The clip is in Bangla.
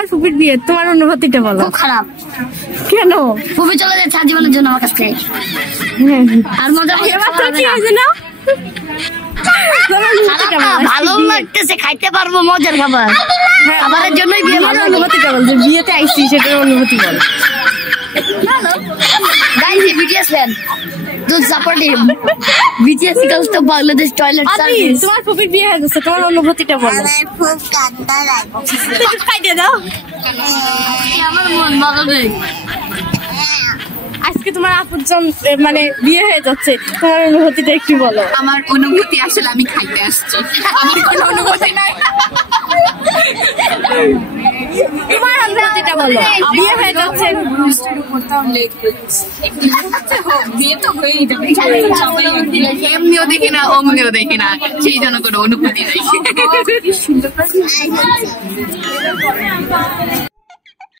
তোমার ফুপির বিয়ে, তোমার অনুভূতিটা বলো। খুব খারাপ। কেন? ফুপি চলে যাচ্ছে আজীবনের জন্য আমার কাছ থেকে। আর মজা কি হয়েছে না? ভালো লাগতেছে, খাইতে পারবো মজার খাবার, খাবারের জন্যই বিয়ে। ভালো অনুভূতিটা বল, যে বিয়েতে আইসি সেটার অনুভূতি বল। Guys, BTS fan. Don't support him. BTS equals to Bangladesh toilet service. তোমার ফুপির বিয়ে হয়ে গেছে, তোমার অনুভূতিটা বলো। খুব কান্না লাগছে। খাইতে দাও। আমার মন ভালো নেই। আজকে তোমার আপনজন মানে বিয়ে হয়ে যাচ্ছে, তোমার অনুভূতিটা একটু বলো। আমার অনুভূতি আসলে আমি খাইতে আসছি, আমার কোনো অনুভূতি নাই। তোমার অনুভূতিটা বলো। বিয়ে হয়ে যাচ্ছে, বিয়ে তো হয়েই যাবে, এমনিও দেখি না অমনিও দেখি না, সেই জন্য কোনো অনুভূতি নেই।